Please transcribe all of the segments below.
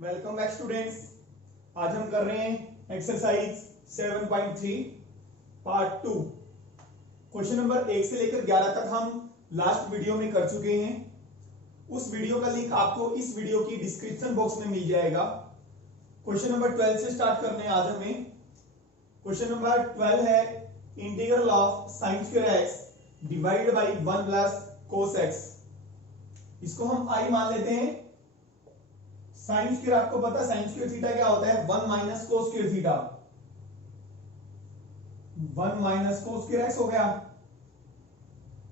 Welcome back students. आज हम कर रहे हैं एक्सरसाइज 7.3 पार्ट 2। क्वेश्चन नंबर 1 से लेकर 11 तक हम लास्ट वीडियो में कर चुके हैं। उस वीडियो का लिंक आपको इस वीडियो की डिस्क्रिप्शन बॉक्स में मिल जाएगा। क्वेश्चन नंबर 12 से स्टार्ट करने हैं आज हमें। क्वेश्चन नंबर 12 है integral of sine square x divided by 1 plus cos x. इसको हम आई मान लेते हैं। साइन स्क्वायर आपको पता है साइन स्क्वायर थीटा क्या होता है, 1 minus cos square theta. 1 minus cos square x हो गया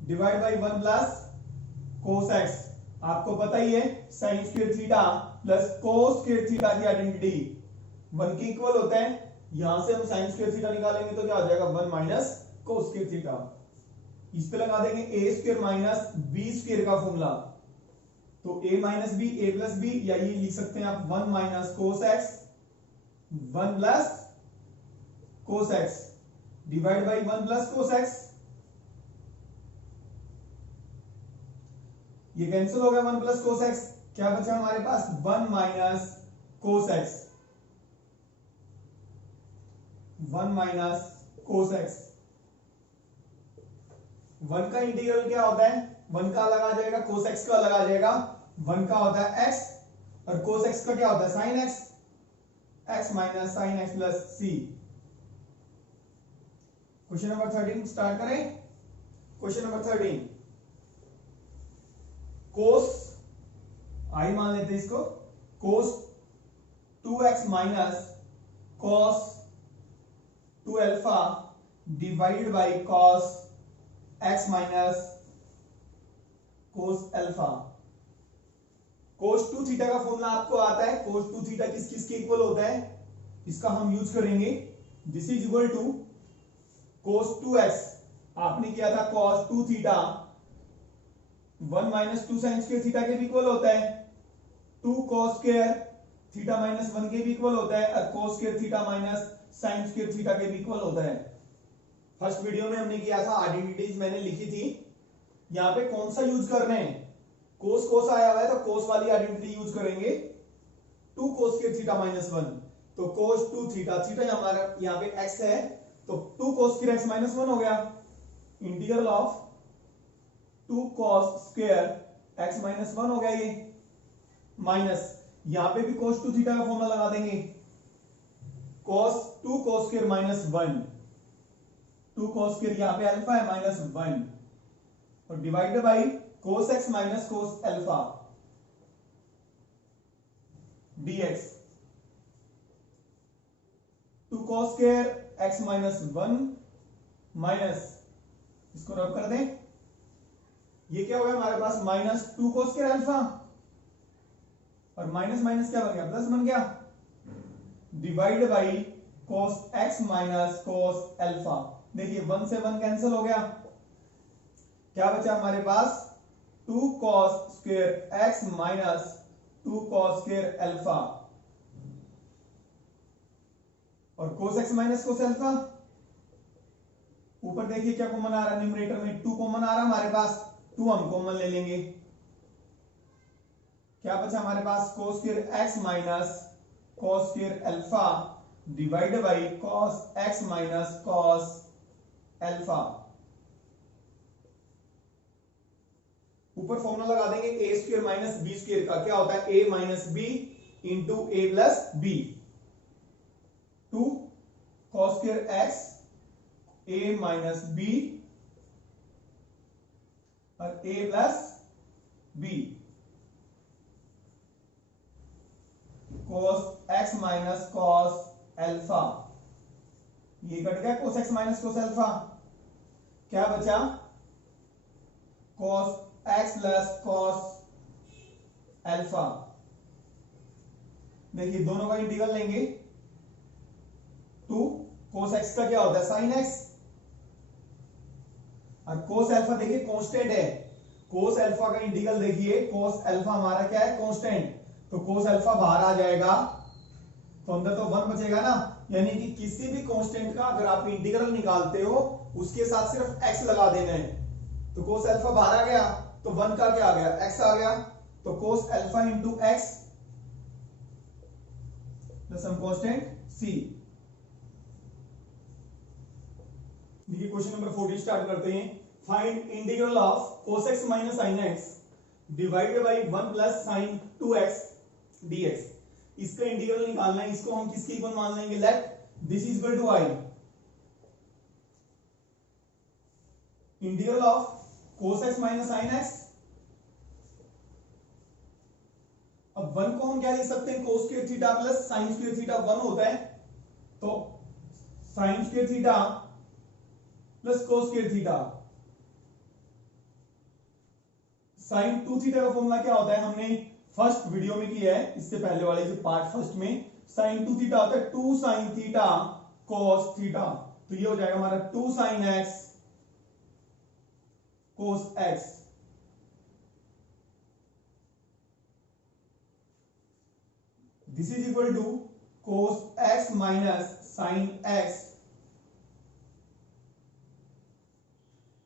divide by 1 plus cos x. आपको पता ही है sign square theta plus cos square theta की आइडेंटिटी 1 के इक्वल होता है। यहां से हम साइन स्क्वायर थीटा निकालेंगे तो क्या हो जाएगा, 1 माइनस कोस स्क्वायर थीटा। इस पे लगा देंगे A square minus B square का फॉर्मूला। तो a minus B A plus B, या ये लिख सकते हैं आप 1 minus cos X 1 plus cos X divide by 1 plus cos X. ये कैंसिल हो गया 1 प्लस कोस एक्स। क्या बचा हमारे पास, 1 minus cos X 1 minus cos X. 1 का इंटीग्रल क्या होता है, 1 का अलग आ जाएगा, कोस एक्स का अलग आ जाएगा। 1 का होता है x और कोस x का क्या होता है, sine x। x minus sine x plus C. Question number 13 start करें। क्वेश्चन नंबर 13 कोस आई मान लेते हैं इसको, cos 2x minus cos 2 alpha divided by cos x minus cos alpha. Cos 2 theta का फॉर्मूला आपको आता है। कोस 2 थीटा किस किस के इक्वल होता है, इसका हम यूज करेंगे। This is equal to cos 2x आपने किया था cos 2 theta 1 minus 2 sine square theta के भी इक्वल होता है। 2 कॉस स्क्वायर थीटा माइनस 1 के भी इक्वल होता है और cos square theta minus sign square theta के भी इक्वल होता है। फर्स्ट वीडियो में हमने किया था, आइडेंटिटीज मैंने लिखी थी। यहां पे कौन सा यूज करना है, कोस कोस आया हुआ है तो कोस वाली आइडेंटिटी यूज करेंगे। 2 कोस स्क्वायर थीटा माइनस 1, तो कोस 2 थीटा, थीटा हमारा यहाँ पे x है तो 2 कोस स्क्वायर x माइनस 1 हो गया। Integral of 2 cos square x minus 1 हो गया ये, माइनस यहां पे भी कोस 2 थीटा का फॉर्मूला लगा देंगे। कोस 2 cos square minus 1, 2 cos square यहां पे अल्फा है माइनस 1 और divided by cos x minus cos alpha dx। 2 cos square x minus 1 minus, इसको रब कर दें, ये क्या हो गया हमारे पास, माइनस 2 कोस स्क्वायर अल्फा और माइनस माइनस क्या बन गया, प्लस बन गया, divide by cos x minus cos alpha. देखिए 1 से 1 कैंसिल हो गया, क्या बचा हमारे पास, 2 cos square x minus 2 cos square alpha और cos x minus cos alpha. ऊपर देखिए क्या कॉमन आ रहा है, न्यूमरेटर में 2 कॉमन आ रहा है हमारे पास, 2 हम कॉमन ले लेंगे। क्या बचा हमारे पास, cos square x minus cos square alpha divided by cos x minus cos alpha. ऊपर फॉर्मूला लगा देंगे A square minus B square का, क्या होता है A minus B into A plus B. 2 cos square x A minus B और A plus B cos x minus cos alpha. ये cut गया cos x minus cos alpha. क्या बचा, cos x plus cos alpha. देखिए दोनों का integral लेंगे। 2 कोस x का क्या होता है, साइन x और कोस अल्फा देखिए कांस्टेंट है। कोस अल्फा का इंटीग्रल देखिए, कोस अल्फा हमारा क्या है, कांस्टेंट, तो कोस अल्फा बाहर आ जाएगा तो अंदर तो 1 बचेगा ना। यानी कि किसी भी कांस्टेंट का अगर आप इंटीग्रल निकालते हो उसके साथ सिर्फ x लगा देना है। तो कोस अल्फा बाहर आ गया तो 1 का क्या आ गया, x आ गया, तो cos alpha into X plus some constant c। देखिए क्वेश्चन नंबर 14 स्टार्ट करते हैं। Find integral of cos x minus sin x divided by 1 plus sin 2x dx। इसका इंटीग्रल निकालना है। इसको हम किसके इक्वल मान लेंगे? Let this is equal to i integral of cos x minus sin x। अब 1 को हम क्या लिख सकते हैं? cos square theta plus sin square theta 1 होता है, तो sin square theta plus cos square theta. sin 2 theta का फॉर्मूला क्या होता है? हमने फर्स्ट वीडियो में किया है, इससे पहले वाले जो पार्ट फर्स्ट में। sin 2 थीटा होता है 2 sin थीटा cos थीटा, तो ये हो जाएगा हमारा 2 sin x cos x। This is equal to cos x minus sin x।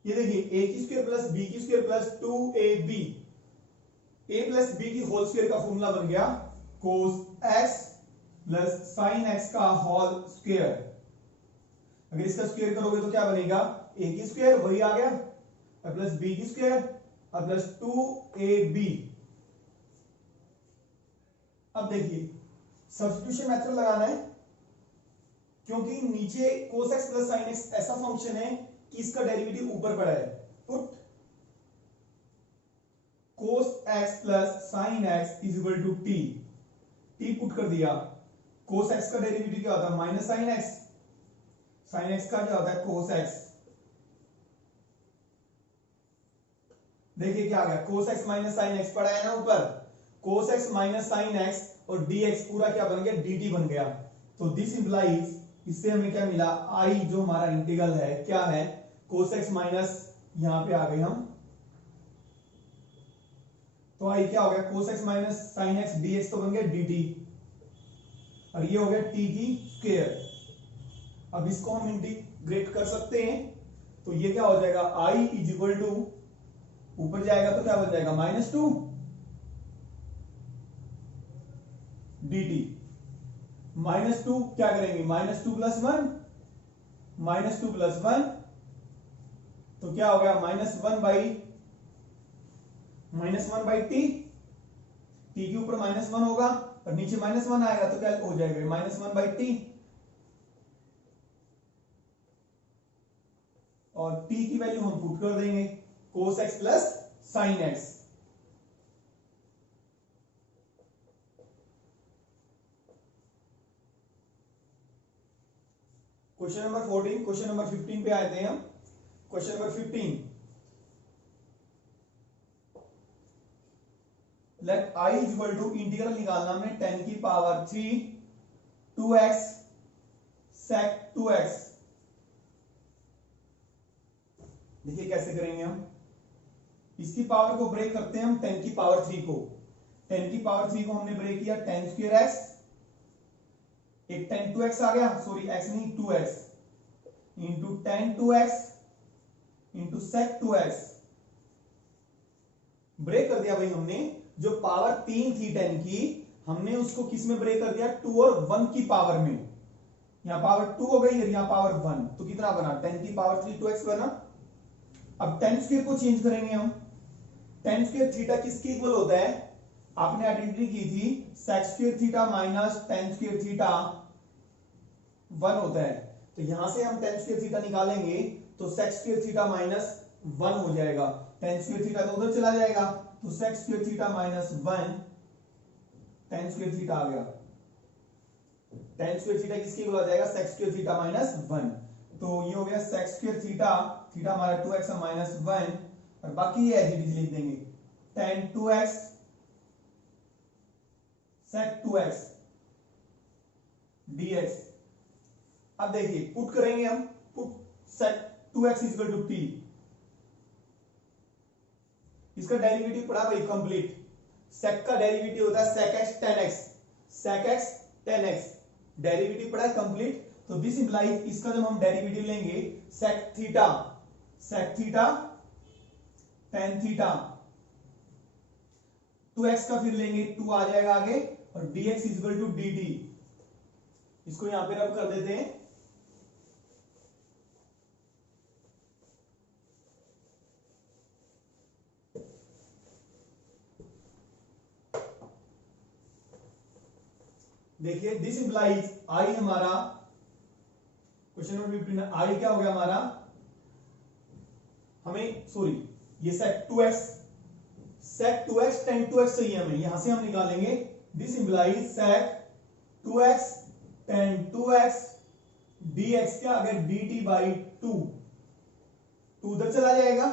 ये देखिए a की स्क्वायर प्लस b की square plus 2ab, a plus b की होल स्क्वायर का फॉर्मूला बन गया cos x plus sin x का whole square. अगर इसका स्क्वायर करोगे तो क्या बनेगा? a की स्क्वायर वही आ गया और प्लस b की स्क्वायर और प्लस 2ab। अब देखिए सब्स्टिट्यूशन मेथड लगाना है, क्योंकि नीचे cos x plus sin x ऐसा फंक्शन है कि इसका डेरिवेटिव ऊपर पड़ा है। Put cos x plus sin x is equal to t। t put कर दिया। cos x का डेरिवेटिव क्या होता है? Minus sin x। sin x का क्या होता है? cos x। देखिए क्या आ गया? cos x minus sin x पड़ा है ना ऊपर। cos x minus sin x और dx पूरा क्या बन गया? dt बन गया। तो दिस इंप्लाइज, इससे हमें क्या मिला? i जो हमारा इंटीग्रल है क्या है? cos x माइनस, यहां पे आ गए हम, तो i क्या हो गया? cos x minus sin x dx तो बन गया dt, और ये हो गया t की स्क्वायर। अब इसको हम इंटीग्रेट कर सकते हैं, तो ये क्या हो जाएगा? i इज इक्वल टू, ऊपर जाएगा तो क्या बन जाएगा? -2 dt। -2 क्या करेंगे? -2 प्लस 1, -2 प्लस 1, तो क्या हो गया? -1 बाई टी। टी के ऊपर -1 होगा और नीचे -1 आएगा तो क्या हो जाएगा? -1 बाई टी। और t की वैल्यू हम पुट कर देंगे cos x plus sin x। Question number 14, question number 15 पे आते हैं हम। Question number 15, let i is equal to, integral निकालना हमने 10 की पावर 3 2x sec 2x। देखिए कैसे करेंगे हम। इसकी पावर को ब्रेक करते हैं हम 10 की पावर 3 को। 10 की पावर 3 को हमने ब्रेक किया 10 स्क्वायर x, एक 10 2x आ गया, सॉरी x नहीं 2x, into 10 2x into sec 2x। Break कर दिया भाई हमने। जो पावर 3 थी 10 की, हमने उसको किस में ब्रेक कर दिया? 2 और 1 की पावर में। यहां पावर 2 हो गई और यहां पावर 1, तो कितना बना? 10 की पावर 3 2x बना। अब 10 स्क्वायर को चेंज करेंगे हम। 10 स्क्वायर थीटा किसके इक्वल होता है? आपने आइडेंटिटी की थी sec square theta minus tan square theta 1 होता है। तो यहां से हम tan स्क्वायर थीटा निकालेंगे तो sec स्क्वायर थीटा माइनस 1 हो जाएगा। tan स्क्वायर थीटा तो उधर चला जाएगा, तो sec square theta minus 1 tan square theta आ गया। tan स्क्वायर थीटा किसके इक्वल आ जाएगा? sec square theta minus 1। तो ये हो गया sec स्क्वायर थीटा, थीटा हमारा 2x माइनस 1, और बाकी ये एज इट इज लिख देंगे tan 2x sec 2x dx। अब देखिए पुट करेंगे हम, put sec 2x is equal to t। इसका डेरिवेटिव पड़ा भाई कंप्लीट। sec का डेरिवेटिव होता है sec x tan x, sec x tan x, derivative पड़ा है कंप्लीट। तो दिस इंप्लाइज, इसका जब हम डेरिवेटिव लेंगे sec theta tan theta 2x का फिर लेंगे 2 आ जाएगा आगे, और dx is equal to dt। इसको यहां पे रब कर देते हैं। देखिए दिस इंप्लाइज आई हमारा क्वेश्चन नंबर 15 आई क्या हो गया हमारा, हमें सॉरी ये sec 2x tan 2x चाहिए हमें, यहां से हम निकालेंगे this implies sec 2x tan 2x dx क्या आ गया dt बाई 2 उधर चला जाएगा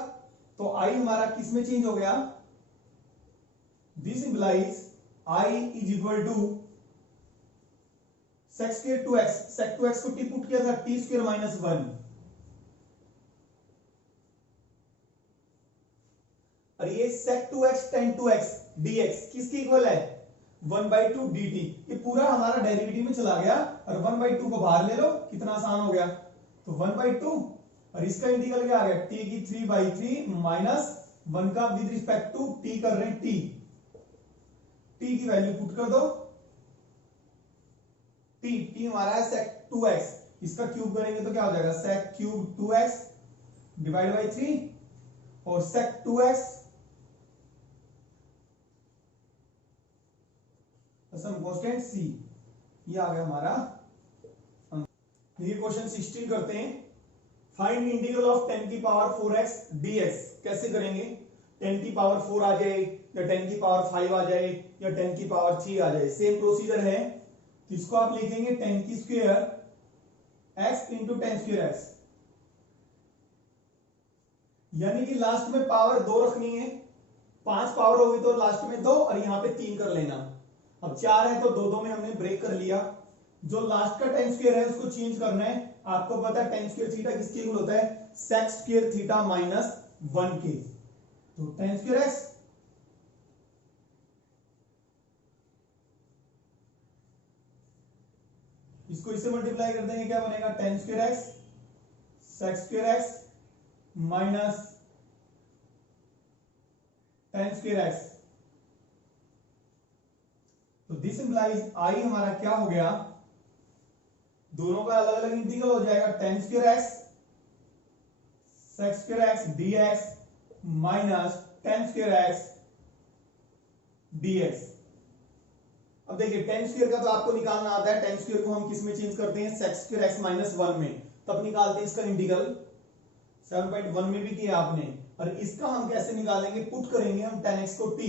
तो आई हमारा किस में चेंज हो गया, this implies I is equal to sec square 2x, sec 2x को टी पुट किया था t स्क्वायर माइनस 1 और ये sec 2x tan 2x dx किसके इक्वल है 1/2 dt, ये पूरा हमारा डेरिवेटिव में चला गया और 1/2 को बाहर ले लो, कितना आसान हो गया, तो 1/2 और इसका इंटीग्रल क्या आ गया t की 3/3 माइनस 1 का विद रिस्पेक्ट टू t कर रहे हैं t की वैल्यू पुट कर दो, t हमारा है sec 2x, इसका क्यूब करेंगे तो क्या हो जाएगा sec cube 2x divide by 3 और sec 2x सम कांस्टेंट c, ये आ गया हमारा। ये क्वेश्चन 16 करते हैं, फाइंड इंटीग्रल ऑफ 10 की पावर 4x dx, कैसे करेंगे 10 की पावर 4 आ जाए या 10 की पावर 5 आ जाए या 10 की पावर 3 आ जाए, सेम प्रोसीजर है, तो इसको आप लिखेंगे 10 की square x into 10 square x, यानी कि लास्ट में पावर 2 रखनी है, 5 पावर होगी तो लास्ट में 2 और यहां पे 3 कर लेना, अब 4 है तो 2 में हमने ब्रेक कर लिया, जो लास्ट का 10 स्क्वायर है उसको चेंज करना है, आपको पता है 10 स्क्वायर थीटा किसके इक्वल होता है sec स्क्वायर थीटा माइनस 1 के, तो 10 स्क्वायर x इसको इससे मल्टीप्लाई कर देंगे, क्या बनेगा 10 square x sec square x minus 10 square x, तो दिस इंप्लाइज आई हमारा क्या हो गया, दोनों का अलग अलग इंटीग्रल हो जाएगा 10 square x sec square x dx minus 10 square x dx। अब देखिए 10 स्क्वायर का तो आपको निकालना आता है, 10 स्क्वायर को हम किस में चेंज करते हैं sec स्क्वायर x माइनस 1 में, तब निकालते हैं इसका इंटीग्रल, 7.1 में भी किया आपने, और इसका हम कैसे निकालेंगे, पुट करेंगे हम 10x को t,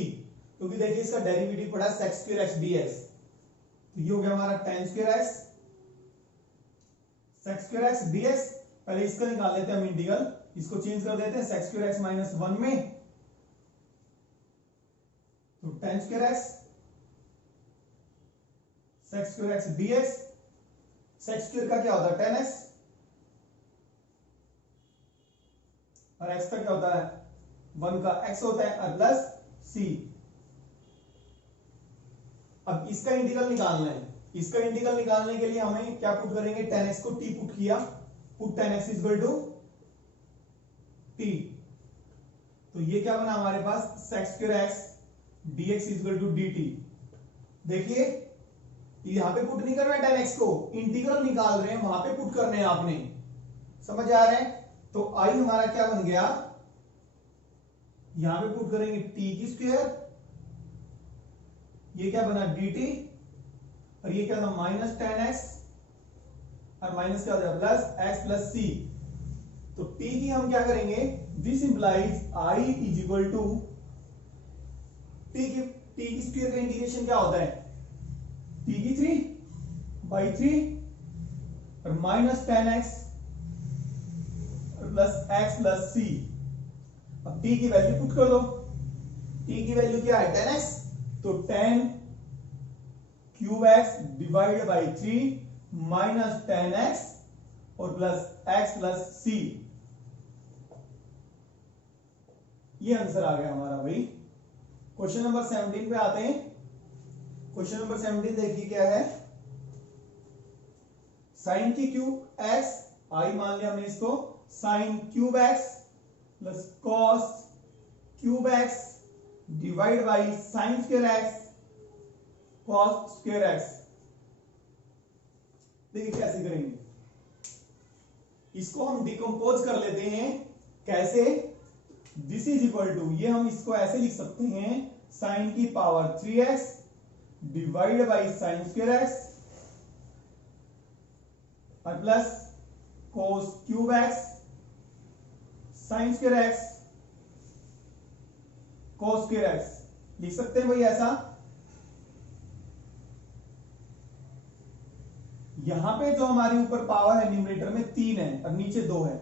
क्योंकि देखिए इसका डेरिवेटिव पड़ा sec स्क्वायर x dx, तो ये हो गया हमारा 10 square x sec square x dx, पहले इसका निकाल लेते हैं हम इंटीग्रल, इसको चेंज कर देते हैं sec स्क्वायर x माइनस 1 में, तो 10 square x sec square x dx, sec square का क्या होता है 10x और x का क्या होता है 1 का x होता है और प्लस c। अब इसका इंटीग्रल निकालना है, इसका इंटीग्रल निकालने के लिए हमें क्या पुट करेंगे 10x को t पुट किया, put 10x equal to t, तो ये क्या बना हमारे पास sec square x dx equal to dt। देखिए यहां पे पुट नहीं कर रहे हैं 10x को, इंटीग्रल निकाल रहे हैं, वहां पे पुट करने हैं आपने, समझ आ रहा है, तो आई हमारा क्या बन गया, यहां पे पुट करेंगे t की स्क्वायर, ये क्या बना dt और ये क्या था माइनस 10x और माइनस क्या हो जाएगा प्लस x प्लस c, तो t की हम क्या करेंगे, this implies i is equal to t की स्क्वायर का इंटीग्रेशन क्या होता है t की 3/3 और minus 10x plus x plus c, अब t की वैल्यू पुट कर दो, t की वैल्यू क्या है 10x, तो 10 cube x divide by 3 minus 10x और प्लस x प्लस c, ये आंसर आ गया हमारा भाई। क्वेश्चन नंबर 17 पे आते हैं, क्वेश्चन नंबर 17 देखिए क्या है, साइन की क्यूब x, आई मान लिया हमने इसको, sine cube x plus cos cube x divide by sine square x cos square x, देखिए कैसे करेंगे, इसको हम डिकम्पोज कर लेते हैं। कैसे? दिस इज इक्वल टू, ये हम इसको ऐसे लिख सकते हैं, साइन की power 3x divide by sine square x और plus cos cube x sine square x cos square x लिख सकते हैं भाई ऐसा। यहां पे जो हमारी ऊपर पावर है न्यूमरेटर में 3 है और नीचे 2 है,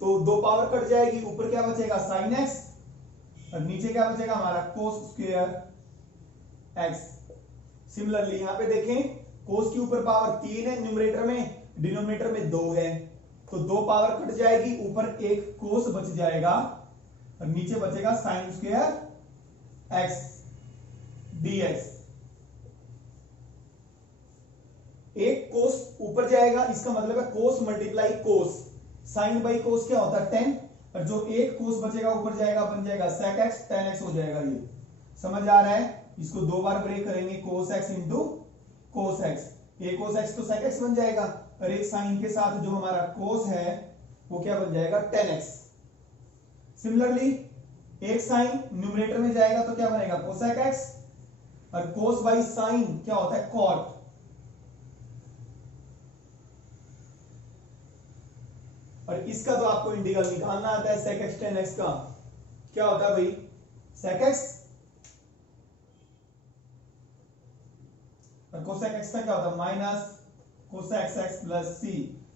तो 2 पावर कट जाएगी, ऊपर क्या बचेगा साइन x और नीचे क्या बचेगा हमारा कोस स्क्वायर x। सिमिलरली यहां पे देखें, कोस के ऊपर पावर 3 है न्यूमरेटर में, डिनोमिनेटर में 2 है, तो 2 पावर कट जाएगी, ऊपर एक कोस बच जाएगा और नीचे बचेगा साइन स्क्वायर x dx। एक कोस ऊपर जाएगा, इसका मतलब है cos multiply cos, sine by cos क्या होता है 10, और जो एक कोस बचेगा ऊपर जाएगा बन जाएगा sec x tan x हो जाएगा। ये समझ आ रहा है? इसको 2 बार ब्रेक करेंगे, कोस x इंटू कोस x, एक कोस x तो sec x बन जाएगा और एक साइन के साथ जो हमारा कोस है वो क्या बन जाएगा tan x। सिमिलरली एक साइन न्यूमरेटर में जाएगा तो क्या बनेगा कोसेक x, और कोस बाई साइन क्या होता है कॉट, और इसका तो आपको इंटीग्रल निकालना आता है sec x tan x का, क्या होता है भाई sec x, और cosec x का क्या होता है minus cosec x plus c।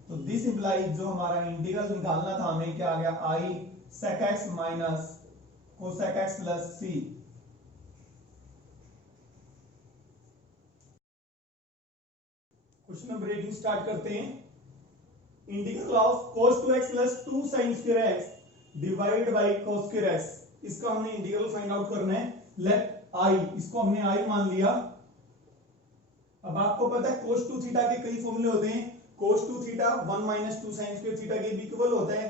तो दिस इंप्लाइज जो हमारा इंटीग्रल निकालना था हमें क्या आ गया i sec x minus cosec x plus c। Question number 18 start करते हैं। Integral of cos 2x plus 2 sin square x divide by cos square x, इसका हमने इंटीग्रल फाइंड आउट करना है। लेट i, इसको हमने i मान लिया। अब आपको पता है cos 2 थीटा के कई फॉर्मूले होते हैं, cos 2 theta 1 minus 2 sin square theta के भी इक्वल होता है,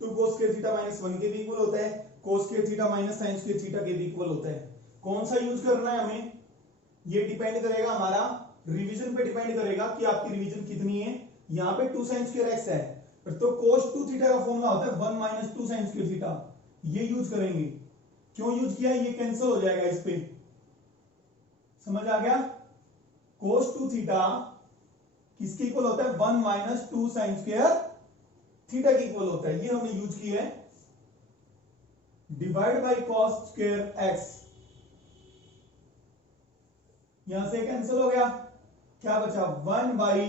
2 cos स्क्वायर थीटा माइनस 1 के भी इक्वल होता है, cos square theta minus sin square theta के भी इक्वल होता है। कौन सा यूज करना है हमें, ये डिपेंड करेगा हमारा रिवीजन पे, डिपेंड करेगा कि आपकी रिवीजन कितनी है। यहाँ पे 2 sin स्क्वायर x है, तो cos 2 थीटा का फॉर्मूला होता है 1 माइनस 2 sin स्क्वायर थीटा, ये यूज करेंगे। क्यों यूज किया, ये कैंसिल हो जाएगा इस पे, समझ आ गया। cos 2 थीटा किसके इक्वल होता है 1 माइनस 2 sin स्क्वायर थीटा के इक्वल होता है, ये हमने यूज किया है। Divide by cos square x, यहां से कैंसिल हो गया, क्या बचा 1 by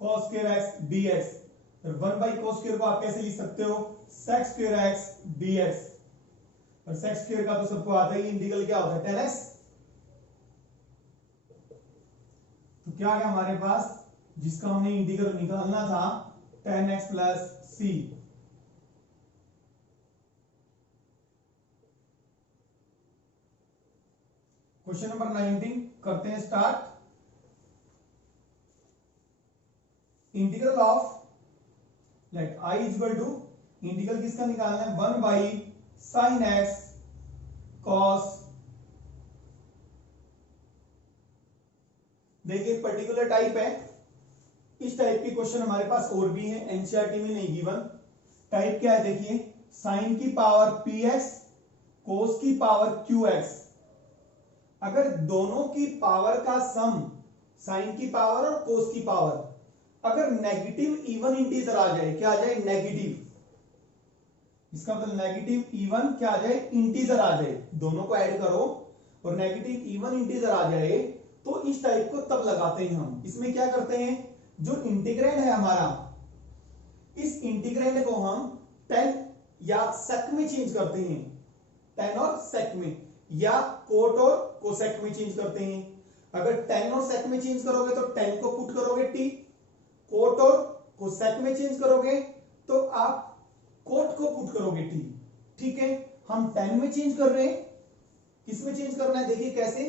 cos square x dx, 1 by cos square को आप कैसे लिख सकते हो sec स्क्वायर x dx, और sec स्क्वायर का तो सबको आता है इंटीग्रल क्या होता है tan x। तो क्या आ गया हमारे पास, जिसका हमने इंटीग्रल निकालना था tan x plus c। Question number 19 करते हैं start. Integral of let i is equal to, integral किसका निकालना है 1 बाई साइन x cos। देखिए पर्टिकुलर टाइप है, इस टाइप के क्वेश्चन हमारे पास और भी है, एनसीईआरटी में नहीं गिवन। टाइप क्या है देखिए, साइन की पावर px कोस की पावर qx, अगर दोनों की पावर का सम, साइन की पावर और कोस की पावर, अगर नेगेटिव इवन इंटीजर आ जाए, क्या आ जाए नेगेटिव, इसका मतलब नेगेटिव इवन क्या आ जाए इंटीजर आ जाए, दोनों को ऐड करो और नेगेटिव इवन इंटीजर आ जाए, तो इस टाइप को तब लगाते हैं हम। इसमें क्या करते हैं, जो इंटीग्रैंड है हमारा, इस इंटीग्रैंड को हम tan या sec में चेंज करते हैं, tan और sec में, या कोट और कोसेक में चेंज करते हैं। अगर tan और sec में चेंज करोगे तो tan को पुट करोगे t, कोट और कोसेक में चेंज करोगे तो आप कोट को पुट करोगे t। ठीक है, हम tan में चेंज कर रहे हैं, किसमें चेंज करना है देखिए कैसे,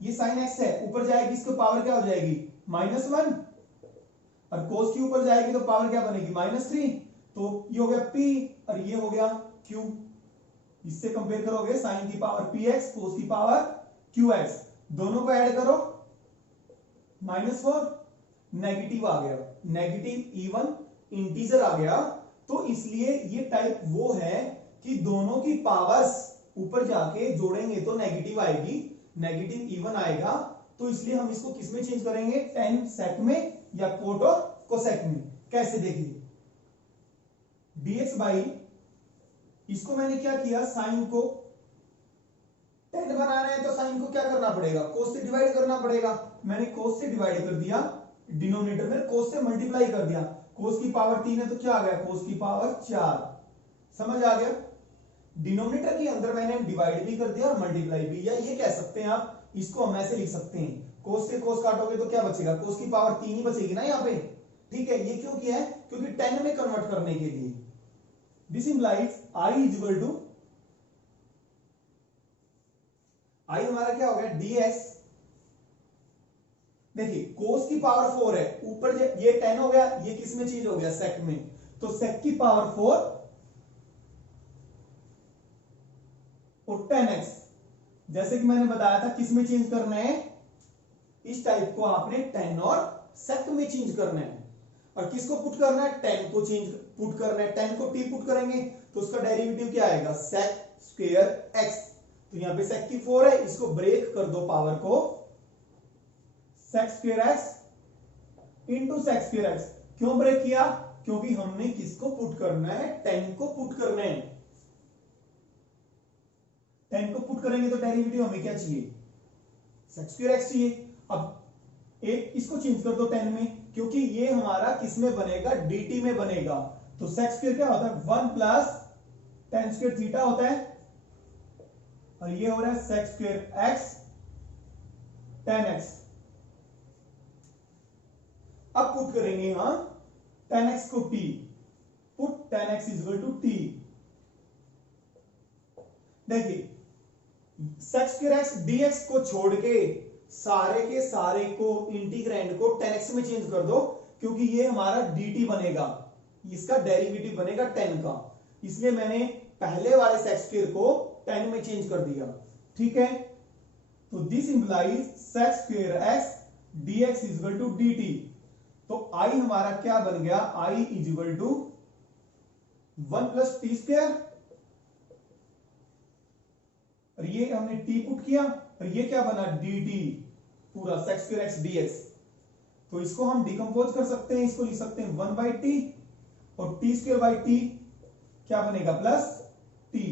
ये sin x है, ऊपर जाएगी इसको पावर क्या हो जाएगी -1, और cos की ऊपर जाएगी तो पावर क्या बनेगी -3, तो ये हो गया p और ये हो गया q। इससे कंपेयर करोगे sin की पावर px cos की पावर qx, दोनों को ऐड करो -4, नेगेटिव आ गया, नेगेटिव इवन इंटीजर आ गया, तो इसलिए ये टाइप वो है कि दोनों की पावर्स ऊपर जाके जोड़ेंगे तो नेगेटिव आएगी, नेगेटिव इवन आएगा, तो इसलिए हम इसको किस में चेंज करेंगे, टेन सेक में या कोट और कोसेक में। कैसे देखिए, dx बाई, इसको मैंने क्या किया, साइन को 10 बनाना है तो साइन को क्या करना पड़ेगा, कोस से डिवाइड करना पड़ेगा। मैंने कोस से डिवाइड कर दिया, डिनोमिनेटर में कोस से मल्टीप्लाई कर दिया, कोस की पावर 3 है तो क्या आ गया, कोस की पावर 4। समझ आ गया। डिनोमिनेटर के अंदर मैंने डिवाइड भी कर दिया और मल्टीप्लाई भी, या ये कह सकते हैं आप, इसको हम ऐसे लिख सकते हैं, कोस से कोस काटोगे तो क्या बचेगा, कोस की पावर 3 ही बचेगी ना यहाँ पे। ठीक है, ये क्यों किया है, क्योंकि 10 में कन्वर्ट करने के लिए। This implies I is equal to, I हमारा क्या हो गया, ds। देखिए कोस की पावर 4 है, ऊपर ये 10 हो गया, ये किस में चेंज हो गया, सेक में, तो सेक की पावर 4 और 10x, जैसे कि मैंने बताया था किस में चेंज करना है, इस टाइप को आपने 10 और सेक में चेंज करना है। और किसको पुट करना है, 10 को चेंज पुट करना है, 10 को t पुट करेंगे तो उसका डेरिवेटिव क्या आएगा, सेक स्क्वायर x। तो यहां पे सेक की 4 है, इसको ब्रेक कर दो पावर को, sec square x into sec square x। क्यों ब्रेक किया, क्योंकि हमने किसको पुट करना है, 10 को पुट करना है। 10 को पुट करेंगे तो डेरिवेटिव हमें क्या चाहिए, सेक स्क्वायर x चाहिए। अब एक इसको चेंज कर दो 10 में, क्योंकि ये हमारा किस में बनेगा, dt में बनेगा। तो सेक स्क्वायर क्या होता है, 1 प्लस टेन स्क्वायर थीटा होता है, और ये हो रहा है सेक स्क्वायर x 10x। अब पुट करेंगे यहां 10x को t, put 10x is equal to t। देखिए सेक स्क्वायर x dx को छोड़ के सारे को इंटीग्रैंड को 10x में चेंज कर दो, क्योंकि ये हमारा dt बनेगा, इसका डेरिवेटिव बनेगा 10 का, इसलिए मैंने पहले वाले सेक स्क्वायर को 10 में चेंज कर दिया। ठीक है, तो this implies sec square x dx is equal to dt। तो i हमारा क्या बन गया, i is equal to 1 plus T square, और ये हमने t पुट किया, और ये क्या बना, dt पूरा सेक स्क्वायर x dx। तो इसको हम डिकम्पोज कर सकते हैं, इसको लिख सकते हैं 1 बाई टी, और टी स्क्वायर बाई टी क्या बनेगा, प्लस टी।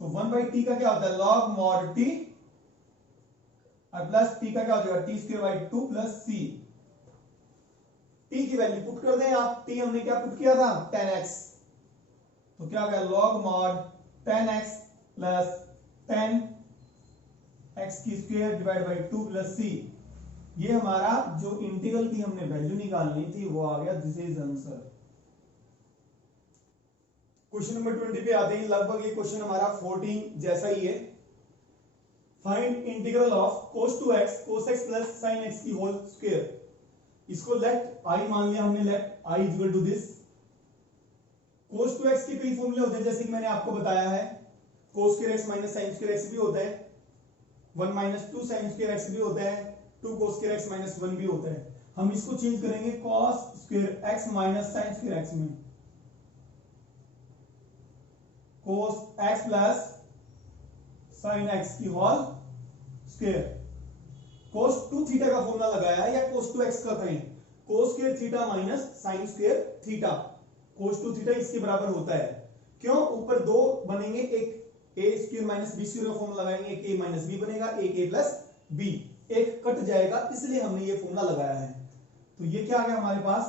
तो 1 बाई टी का क्या होता है, लॉग मॉड टी, और प्लस टी का क्या हो जाएगा, T square by 2 plus C. T की वैल्यू पुट कर दें आप, टी हमने क्या पुट किया था, 10x, तो क्या हो गया, log mod 10x plus 10x की स्क्वायर डिवाइड बाई 2 प्लस सी। ये हमारा जो इंटीग्रल की हमने वैल्यू निकालनी थी वो आ गया, this is answer. Question number 20 पे आते हैं, लगभग ये क्वेश्चन हमारा 14 जैसा ही है। Find integral of cos 2x cos x plus sin x की होल स्क्वायर। इसको लेट i मान लिया हमने, let i is equal to this. cos 2x के कई फॉर्मूले होते हैं, जैसे कि मैंने आपको बताया है, cos square x minus sin square x भी होता है, 1 माइनस 2 sin स्क्वायर x भी होता है, 2 cos स्क्वायर x माइनस 1 भी होता है। हम इसको चेंज करेंगे cos square x minus sin square x में, cos x plus sin x की होल स्क्वायर। cos 2 थीटा का फॉर्मूला लगाया है, या cos 2x का करें, cos square theta minus sin square theta, cos 2 theta इसके बराबर होता है। क्यों, ऊपर दो बनेंगे, एक a square minus b square का फॉर्मूला लगाएंगे, एक a माइनस b बनेगा, एक a प्लस b, एक कट जाएगा, इसलिए हमने ये फॉर्मूला लगाया है। तो ये क्या आ गया हमारे पास,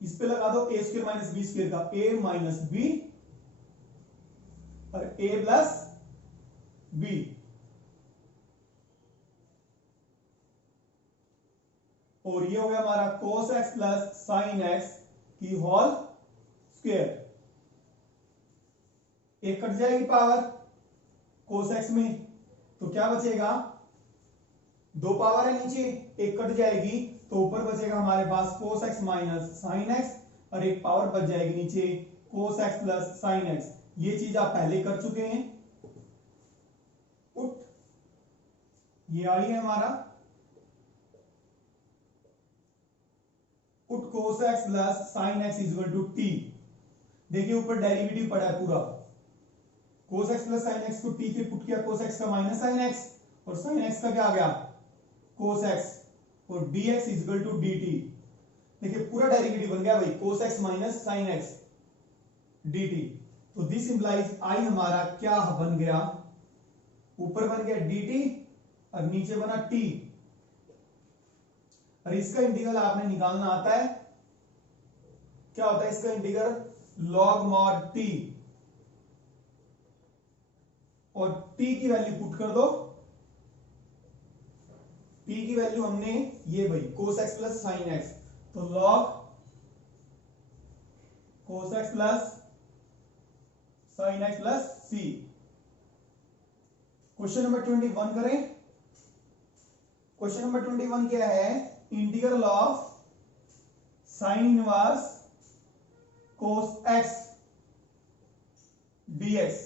इस पे लगा दो a square minus b square का, a माइनस b और a प्लस b, और ये हो गया हमारा cos x plus sin x की होल स्क्वायर। एक कट जाएगी पावर cos x में, तो क्या बचेगा, दो पावर है नीचे, एक कट जाएगी तो ऊपर बचेगा हमारे पास cos x minus sin x, और एक पावर बच जाएगी नीचे cos x plus sin x। ये चीज आप पहले कर चुके हैं। उठ ये आई है हमारा, put cos x plus sin x is equal to t। देखिए ऊपर डेरिवेटिव पड़ा है पूरा, cos x plus sin x को t के पुट किया, cos x का माइनस sin x और sin x का क्या आ गया cos x और dx is equal to dt। देखिए पूरा डेरिवेटिव बन गया भाई, cos x minus sin x dt। तो दिस इंप्लाइज i हमारा क्या बन गया, ऊपर बन गया dt और नीचे बना t। और इसका इंटीग्रल आपने निकालना आता है, क्या होता है इसका इंटीग्रल, log mod t, और t की वैल्यू पुट कर दो। t की वैल्यू हमने ये भाई cos x plus sin x, तो log cos x plus sin x plus c। Question number 21 करें। क्वेश्चन नंबर 21 क्या है, integral of sine inverse cos x dx।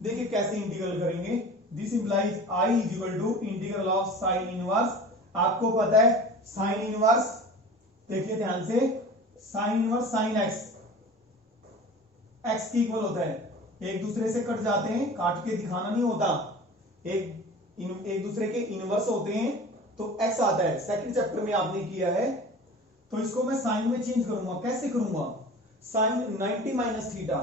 देखिए कैसे इंटीग्रल करेंगे, this implies i is equal to integral of sine inverse. आपको पता है साइन इनवर्स, देखिए ध्यान से, sine inverse sine x x की इक्वल होता है, एक दूसरे से कट जाते हैं, काट के दिखाना नहीं होता, एक दूसरे के इनवर्स होते हैं तो x आता है, सेकंड चैप्टर में आपने किया है। तो इसको मैं साइन में चेंज करूंगा, कैसे करूंगा, sine 90 minus theta,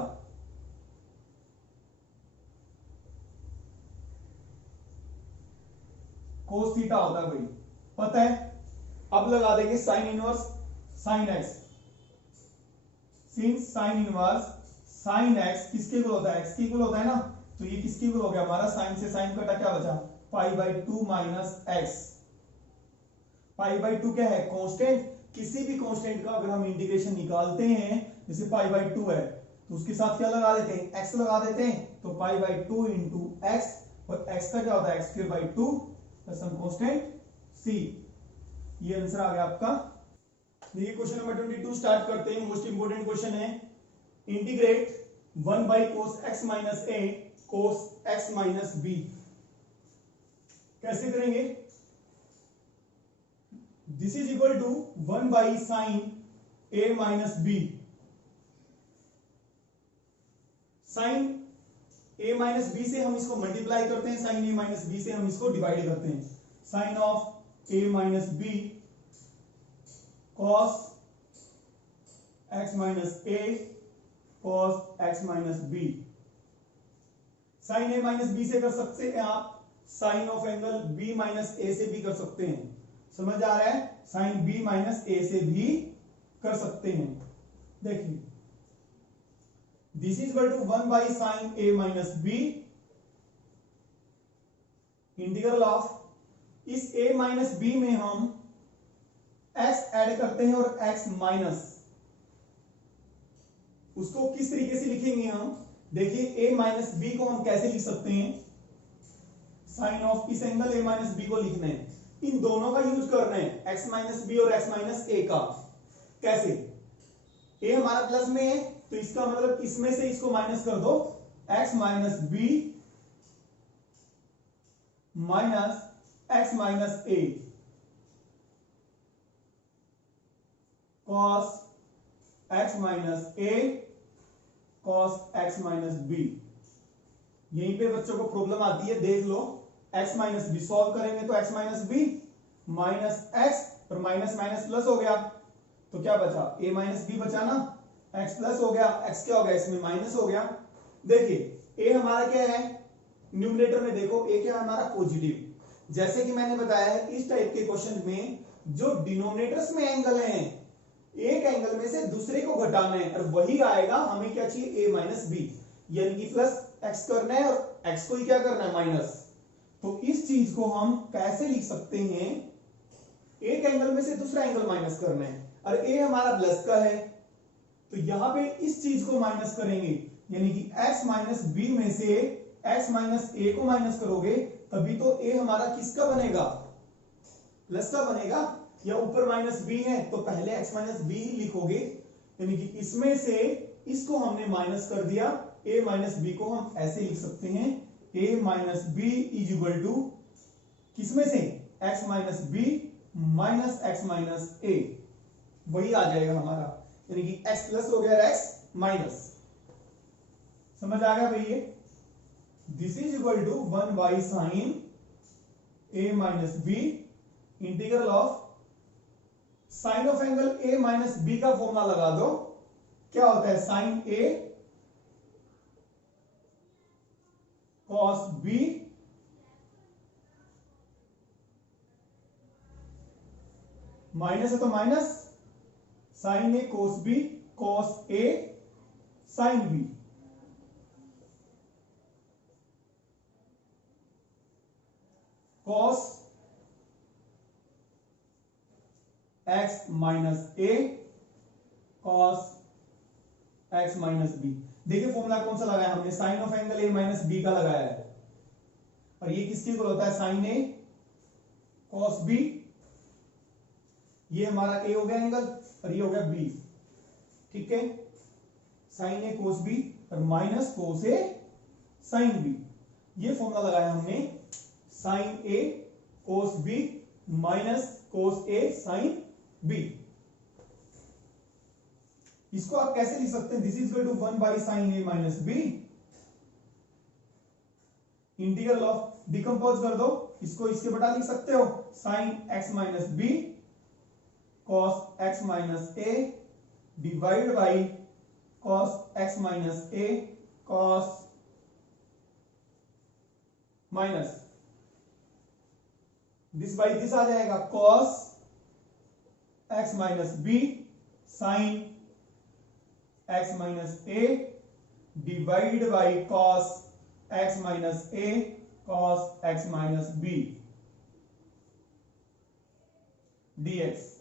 cos theta होता है भाई, पता है। अब लगा देंगे sine inverse sine x, since sine inverse sine x किसके इक्वल होता है, x के इक्वल होता है ना, तो ये किसके इक्वल हो गया हमारा, साइन से साइन कटा, क्या बचा पाई by 2 minus x। Pi by 2 क्या है, कांस्टेंट, किसी भी कांस्टेंट का अगर हम इंटीग्रेशन निकालते हैं, जैसे पाई बाई 2 है तो उसके साथ क्या लगा देते हैं, x लगा देते हैं, तो पाई बाई 2 इंटू एक्स, और x का क्या होता है x² by 2 plus some constant c। ये आंसर आ गया आपका। देखिए क्वेश्चन नंबर 22 स्टार्ट करते हैं, मोस्ट इंपोर्टेंट क्वेश्चन है। Integrate 1 by cos x minus a cos x minus b। कैसे करेंगे, this is equal to 1 by sine a minus b। Sine a minus b से हम इसको मल्टीप्लाई करते हैं, साइन a माइनस b से हम इसको डिवाइड करते हैं, sine of a minus b cos x minus a cos x minus b। Sine a minus b से कर सकते हैं आप, sine of angle b minus a से भी कर सकते हैं, समझ आ रहा है, साइन b माइनस a से भी कर सकते हैं। देखिए this is equal to 1 by sine a minus b, integral of इस a माइनस b में हम x ऐड करते हैं और x माइनस, उसको किस तरीके से लिखेंगे हम, देखिए a माइनस b को हम कैसे लिख सकते हैं, साइन ऑफ इस एंगल a माइनस b को लिखना है, इन दोनों का यूज करना है, x माइनस b और x माइनस a का। कैसे, a हमारा प्लस में है तो इसका मतलब इसमें से इसको माइनस कर दो, x minus b minus x minus a cos x minus a cos x minus b। यहीं पे बच्चों को प्रॉब्लम आती है, देख लो, x माइनस बी सॉल्व करेंगे तो x minus B minus x और माइनस माइनस प्लस हो गया, तो क्या बचा, a माइनस बी बचा ना, x प्लस हो गया, x क्या हो गया इसमें माइनस हो गया। देखिए a हमारा क्या है, न्यूमरेटर में देखो a क्या है हमारा पॉजिटिव, जैसे कि मैंने बताया है इस टाइप के क्वेश्चन में जो डिनोमिनेटर्स में एंगल हैं, एक एंगल में से दूसरे को घटाना है और वही आएगा, हमें क्या चाहिए a माइनस बी, यानी कि प्लस x करना है और x को ही क्या करना है माइनस। तो इस चीज को हम कैसे लिख सकते हैं, एक एंगल में से दूसरा एंगल माइनस करना है और a हमारा प्लस का है, तो यहां पे इस चीज को माइनस करेंगे, यानी कि x माइनस बी में से x माइनस ए को माइनस करोगे तभी तो a हमारा किसका बनेगा, प्लस का बनेगा, या ऊपर माइनस बी है तो पहले x माइनस बी ही लिखोगे, यानी कि इसमें से इसको हमने माइनस कर दिया, a माइनस बी को हम ऐसे लिख सकते हैं, a minus B is equal to किसमें से, x minus B minus x minus a। वही आ जाएगा हमारा, यानी कि x प्लस हो गया x माइनस। समझ आ गया भाई ये? This is equal to 1 by sine a minus B integral of sine of angle a minus B का फॉर्मूला लगा दो। क्या होता है? Sine a cos b minus है तो minus sine a cos b cos a sine b। Cos x minus a cos x minus b। देखिए formula कौन सा लगाया हमने? Sine of angle a minus b का लगाया है, और ये किसके इक्वल होता है? Sine a cos b। ये हमारा a हो गया एंगल और ये हो गया b, ठीक है? साइन a कोस b और minus cos a sine b। ये फॉर्मूला लगाया हमने, sine a cos b minus cos a sine b। इसको आप कैसे लिख सकते हैं? This is equal to 1 by sine a minus b। Integral of decompose कर दो इसको, इसके बटा लिख सकते हो sine x minus b cos x minus a divide by cos x minus a cos minus this by this आ जाएगा, cos x minus b sine x minus a divide by cos x minus a cos x minus b dx।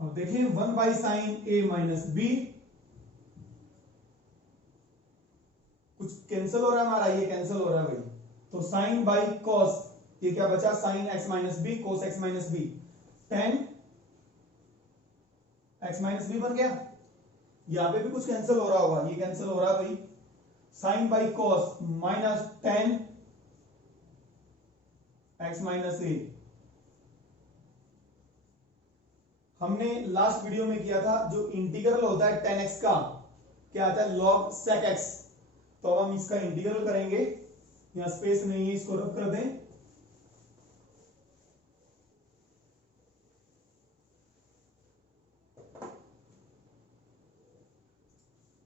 अब देखिए 1 by sine a minus b, कुछ cancel हो रहा है हमारा, ये कैंसिल हो रहा है भाई, तो साइन बाई कॉस, ये क्या बचा? साइन x माइनस b कोस x minus b, ten x minus b बन गया। यहां पे भी कुछ कैंसिल हो रहा होगा, ये कैंसिल हो रहा है भाई, sine by cos minus ten x minus a। हमने लास्ट वीडियो में किया था जो इंटीग्रल होता है tan x का, क्या आता है? log sec x। तो अब हम इसका इंटीग्रल करेंगे, यहां स्पेस नहीं है, इसको रब कर दें।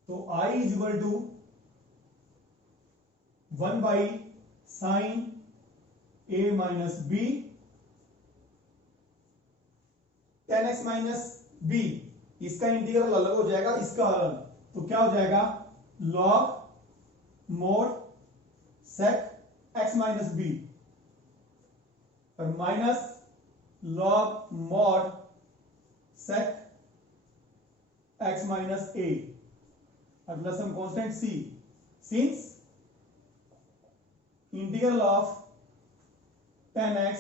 तो i is equal to 1 by sine a minus b tan x minus b, इसका इंटीग्रल अलग हो जाएगा, इसका अलग, तो क्या हो जाएगा? log mode sec x minus b और minus log mode sec x minus a और प्लस हम constant c, since integral of tan x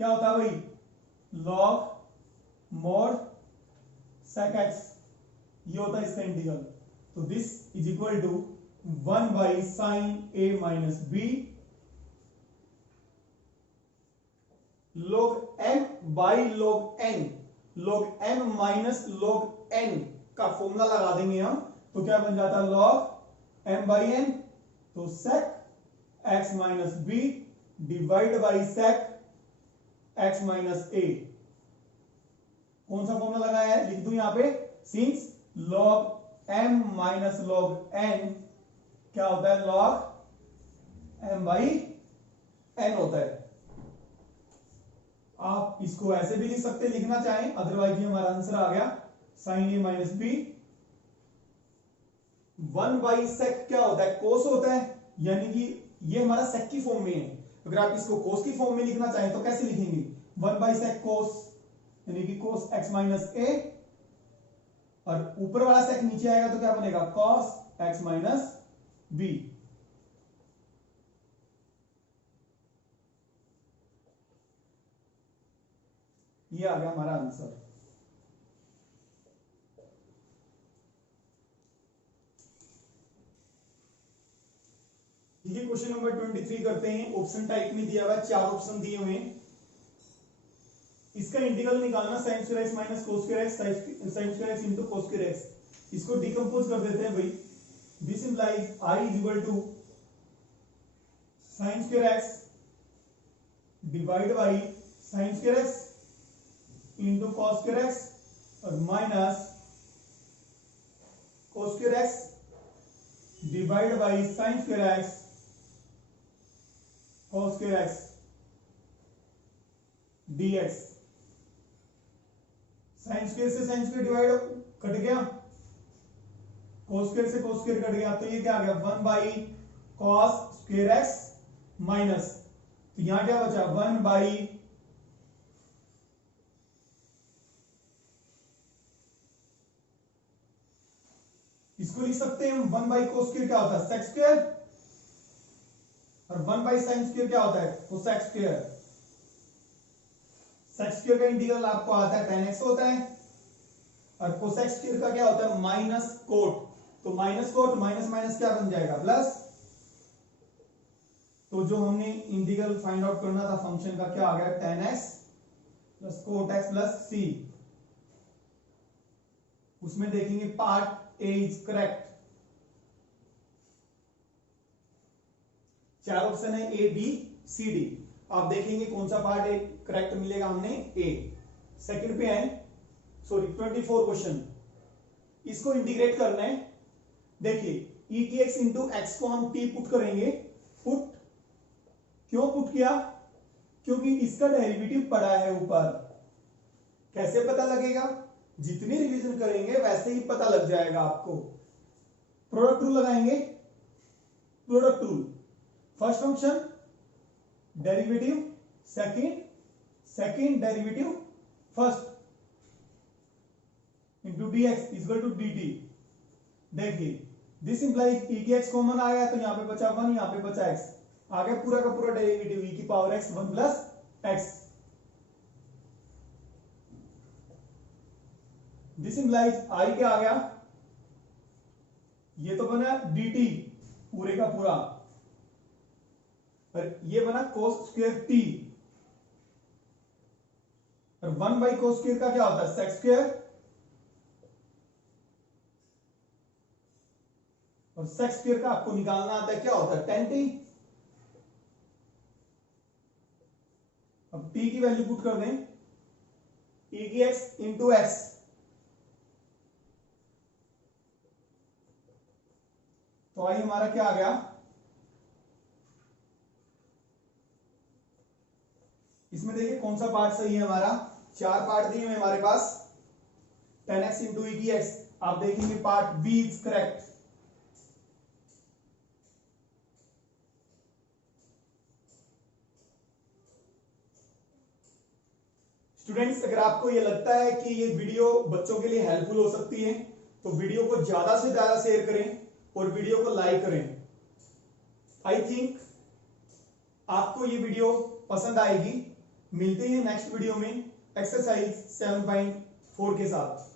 क्या होता है भाई? log मोड sec x, ये होता है इसका इंटीग्रल। तो this is equal to 1 by sine a minus b log m by log n, log m minus log n का फॉर्मूला लगा देंगे हम, तो क्या बन जाता है? log m बाई n, तो sec x minus b divide by sec x minus a। कौन सा फॉर्मूला लगाया है? लिख दूं यहां पे, since log m minus log n क्या होता है? log m बाई n होता है। आप इसको ऐसे भी लिख सकते, लिखना चाहें, अदरवाइज ये हमारा आंसर आ गया sine a minus b। 1 by sec क्या होता है? कोस होता है, यानी कि ये हमारा सेक की फॉर्म में है। अगर आप इसको कोस की फॉर्म में लिखना चाहें तो कैसे लिखेंगे? 1 बाई सेक कोस, यानी कि कोस x माइनस a, और ऊपर वाला सेक नीचे आएगा तो क्या बनेगा? Cos x minus b। ये आ गया हमारा आंसर। ये क्वेश्चन नंबर 23 करते हैं। ऑप्शन टाइप में दिया हुआ है, 4 ऑप्शन दिए हुए हैं। इसका इंटीग्रल निकालना sin square x minus cos square x sin square x into cos square x, इसको डिकम्पोज कर देते हैं भाई। This implies I is equal to sin square x divide by sin square x into cos square x और minus cos square x divide by sin square x cos square x dx। Sine square से sine square divide cut गया, cos square से cos square cut गया, तो ये क्या आ गया 1 by cos square x minus, तो यहां क्या बचा 1 बाई इसको लिख सकते हैं हम 1 बाई cos स्क्वायर क्या होता है sec स्क्वायर और 1 बाई sin स्क्वायर क्या होता है cosec स्क्वायर। sec स्क्वायर का इंटीग्रल आपको आता है tan x होता है और cosec स्क्वायर का क्या होता है माइनस कोट, तो माइनस कोट माइनस माइनस क्या बन जाएगा प्लस। तो जो हमने इंटीग्रल फाइंड आउट करना था फंक्शन का क्या आ गया tan x plus coat x plus c। उसमें देखेंगे पार्ट ए इज करेक्ट, चार ऑप्शन है ए बी सी डी, आप देखेंगे कौन सा पार्ट ए करेक्ट मिलेगा हमने ए। सेकंड पे है सॉरी 24 क्वेश्चन, इसको इंटीग्रेट करना है। देखिए e की x इंटू एक्स को हम t पुट करेंगे, पुट क्यों पुट किया, क्योंकि इसका डेरिवेटिव पड़ा है ऊपर। कैसे पता लगेगा, जितनी रिवीजन करेंगे वैसे ही पता लग जाएगा आपको। प्रोडक्ट रूल लगाएंगे, product rule first function derivative second derivative first into dx equal to dt। देखिए दिस इंप्लाइज e की x कॉमन आ गया, तो यहां पे बचा 1, यहां पे बचा x, आ गया पूरा का पूरा डेरिवेटिव e की power x 1 plus x। This implies i क्या आ गया, ये तो बना dt पूरे का पूरा, और ये बना cos स्क्वायर t, और 1 बाई cos स्क्वायर का क्या होता है sec स्क्वायर, और sec स्क्वायर का आपको निकालना आता है क्या होता है tan t। अब t की वैल्यू पुट कर दें, e की x इंटू एक्स, तो आई हमारा क्या आ गया, इसमें देखिए कौन सा पार्ट सही है हमारा, चार पार्ट दिए हुए हमारे पास, tan x इंटू ई की एक्स, आप देखेंगे part B is correct. Students अगर आपको ये लगता है कि ये वीडियो बच्चों के लिए हेल्पफुल हो सकती है तो वीडियो को ज्यादा से ज्यादा शेयर करें और वीडियो को लाइक करें। आई थिंक आपको ये वीडियो पसंद आएगी। मिलते हैं नेक्स्ट वीडियो में एक्सरसाइज 7.4 के साथ।